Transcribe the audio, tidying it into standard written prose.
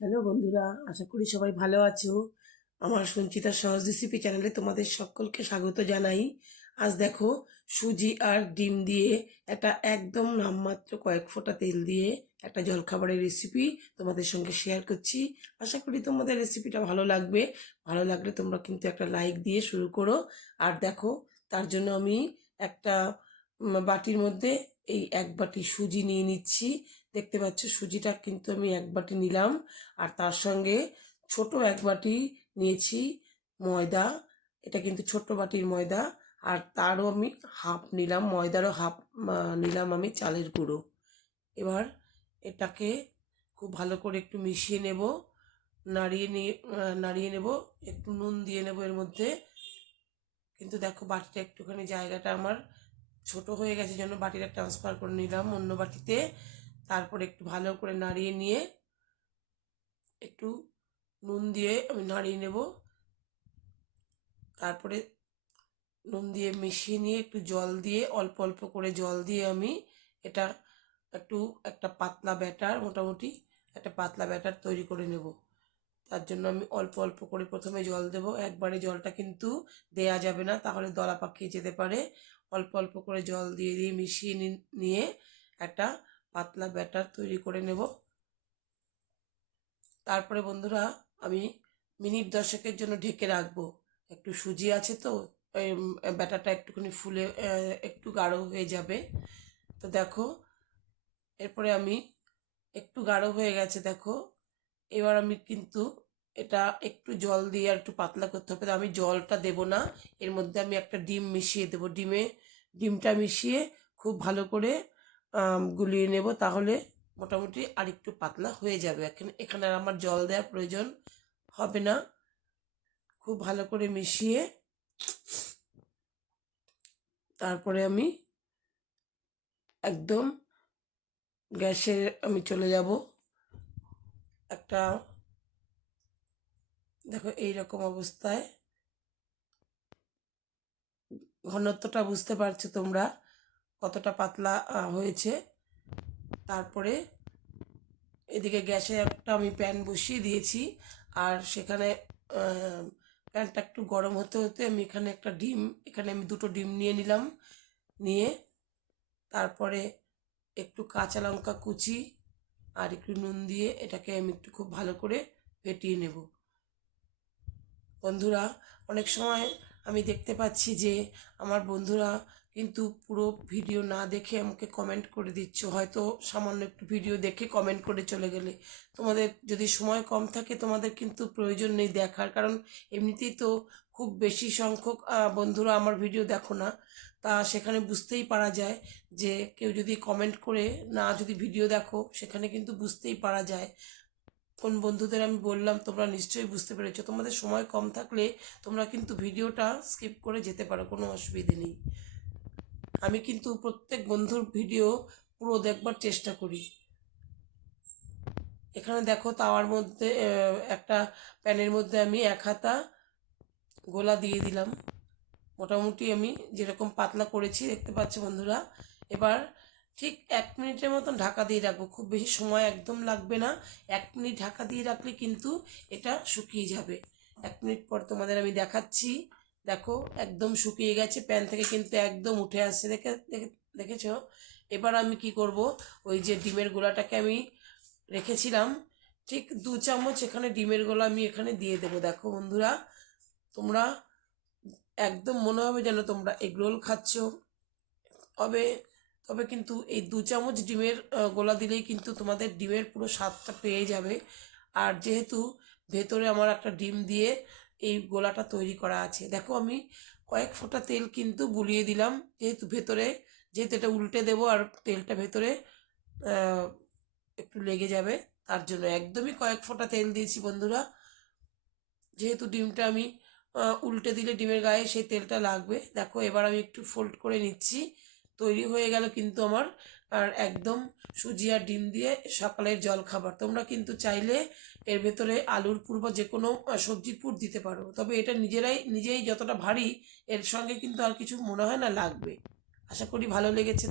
Hello বন্ধুরা, আশা করি সবাই ভালো আছো। আমার সঞ্চিতার সহজ রেসিপি চ্যানেলে তোমাদের সকলকে স্বাগত জানাই। আজ দেখো, সুজি আর ডিম দিয়ে একটা একদম নামমাত্র কয়েক ফোঁটা তেল দিয়ে একটা জলখাবারের রেসিপি তোমাদের সঙ্গে শেয়ার করছি। আশা করি তোমাদের রেসিপিটা ভালো লাগবে। ভালো লাগলে তোমরা কিন্তু একটা লাইক দিয়ে শুরু করো। আর দেখো, তার জন্য আমি একটা বাটির মধ্যে এই এক বাটি সুজি নিয়ে নিচ্ছি। দেখতে পাচ্ছ, সুজিটা কিন্তু আমি এক বাটি নিলাম। আর তার সঙ্গে ছোট এক বাটি নিয়েছি ময়দা। এটা কিন্তু ছোট্ট বাটির ময়দা। আর তারও আমি হাফ নিলাম, ময়দারও হাফ নিলাম আমি চালের গুঁড়ো। এবার এটাকে খুব ভালো করে একটু মিশিয়ে নেব, নাড়িয়ে নেব। একটু নুন দিয়ে নেব এর মধ্যে। কিন্তু দেখো, বাটিটা একটুখানি জায়গাটা আমার ছোট হয়ে গেছে, জন্য বাটিটা ট্রান্সফার করে নিলাম অন্য বাটিতে। তারপর একটু ভালো করে নাড়িয়ে নিয়ে একটু নুন দিয়ে আমি নাড়িয়ে নেব। তারপরে নুন দিয়ে মিশিয়ে নিয়ে একটু জল দিয়ে, অল্প অল্প করে জল দিয়ে আমি এটা একটু একটা পাতলা ব্যাটার, মোটামুটি একটা পাতলা ব্যাটার তৈরি করে নেব। তার জন্য আমি অল্প অল্প করে প্রথমে জল দেব। একবারে জলটা কিন্তু দেয়া যাবে না, তাহলে দলা পাকিয়ে যেতে পারে। অল্প অল্প করে জল দিয়ে দিয়ে মিশিয়ে নিয়ে একটা পাতলা ব্যাটার তৈরি করে নেব। তারপরে বন্ধুরা, আমি মিনিট 10-এর জন্য ঢেকে রাখবো। একটু সুজি আছে তো, ওই ব্যাটারটা একটুখানি ফুলে একটু গাঢ় হয়ে যাবে। তো দেখো, এরপরে আমি একটু গাঢ় হয়ে গেছে দেখো। এবার আমি কিন্তু এটা একটু জল দিয়ে আর একটু পাতলা করতে হবে। আমি জলটা দেব না, এর মধ্যে আমি একটা ডিম মিশিয়ে দেবো। ডিমটা মিশিয়ে খুব ভালো করে গুলিয়ে নেব, তাহলে মোটামুটি আর একটু পাতলা হয়ে যাবে। এখানে আর আমার জল দেওয়ার প্রয়োজন হবে না। খুব ভালো করে মিশিয়ে তারপরে আমি একদম গ্যাসে আমি চলে যাব। একটা দেখো, এই রকম অবস্থায় ঘনত্বটা বুঝতে পারছো তোমরা কতটা পাতলা হয়েছে। তারপরে এদিকে গ্যাসে একটা আমি প্যান বসিয়ে দিয়েছি। আর সেখানে প্যানটা একটু গরম হতে হতে আমি এখানে আমি দুটো ডিম নিয়ে নিলাম। নিয়ে তারপরে একটু কাঁচা লঙ্কা কুচি আর একটু নুন দিয়ে এটাকে আমি একটু খুব ভালো করে ফেটিয়ে নেব। বন্ধুরা, অনেক সময় আমি দেখতে পাচ্ছি যে আমার বন্ধুরা কিন্তু পুরো ভিডিও না দেখে আমাকে কমেন্ট করে দিচ্ছ, হয়তো সামান্য একটু ভিডিও দেখে কমেন্ট করে চলে গেলে। তোমাদের যদি সময় কম থাকে, তোমাদের কিন্তু প্রয়োজন নেই দেখার, কারণ এমনিতেই তো খুব বেশি সংখ্যক বন্ধুরা আমার ভিডিও দেখো না। তা সেখানে বুঝতেই পারা যায় যে কেউ যদি কমেন্ট করে না যদি ভিডিও দেখো, সেখানে কিন্তু বুঝতেই পারা যায়। কোন বন্ধুদের আমি বললাম তোমরা নিশ্চয়ই বুঝতে পেরেছো। তোমাদের সময় কম থাকলে তোমরা কিন্তু ভিডিওটা স্কিপ করে যেতে পারো, কোনো অসুবিধে নেই। আমি কিন্তু প্রত্যেক বন্ধুর ভিডিও পুরো দেখবার চেষ্টা করি। এখানে দেখো, তাওয়ার মধ্যে একটা প্যানের মধ্যে আমি এক হাতা গোলা দিয়ে দিলাম। মোটামুটি আমি যেরকম পাতলা করেছি দেখতে পাচ্ছ বন্ধুরা। এবার ঠিক 1 মিনিটের মতন ঢাকা দিয়ে রাখবো, খুব বেশি সময় একদম লাগবে না। 1 মিনিট ঢাকা দিয়ে রাখলে কিন্তু এটা শুকিয়ে যাবে। 1 মিনিট পর তোমাদের আমি দেখাচ্ছি। দেখো, একদম শুকিয়ে গেছে, প্যান থেকে কিন্তু একদম উঠে আসছে, দেখেছো? এবার আমি কি করব, ওই যে ডিমের গোলাটাকে আমি রেখেছিলাম, ঠিক 2 চামচ এখানে ডিমের গোলা আমি এখানে দিয়ে দেবো। দেখো বন্ধুরা, তোমরা একদম মনে হবে যেন তোমরা এগরোল খাচ্ছ। তবে তবে কিন্তু এই 2 চামচ ডিমের গোলা দিলেই কিন্তু তোমাদের ডিমের পুরো স্বাদটা পেয়ে যাবে। আর যেহেতু ভেতরে আমার একটা ডিম দিয়ে এই গোলাটা তৈরি করা আছে, দেখো আমি কয়েক ফোঁটা তেল কিন্তু বুলিয়ে দিলাম, যেহেতু এটা উল্টে দেবো আর তেলটা ভেতরে একটু লেগে যাবে, তার জন্য একদমই কয়েক ফোঁটা তেল দিয়েছি বন্ধুরা। যেহেতু ডিমটা আমি উল্টে দিলে ডিমের গায়ে সেই তেলটা লাগবে। দেখো, এবার আমি একটু ফোল্ড করে নিচ্ছি। তৈরি হয়ে গেল কিন্তু আমার আর একদম সুজি আর ডিম দিয়ে সকালের জল খাবার। তোমরা কিন্তু চাইলে এর ভেতরে আলুর পুর বা যে কোনো সবজির পুর দিতে পারো, তবে এটা নিজেই যতটা ভারী, এর সঙ্গে কিন্তু আর কিছু মনে হয় না লাগবে। আশা করি ভালো লেগেছে।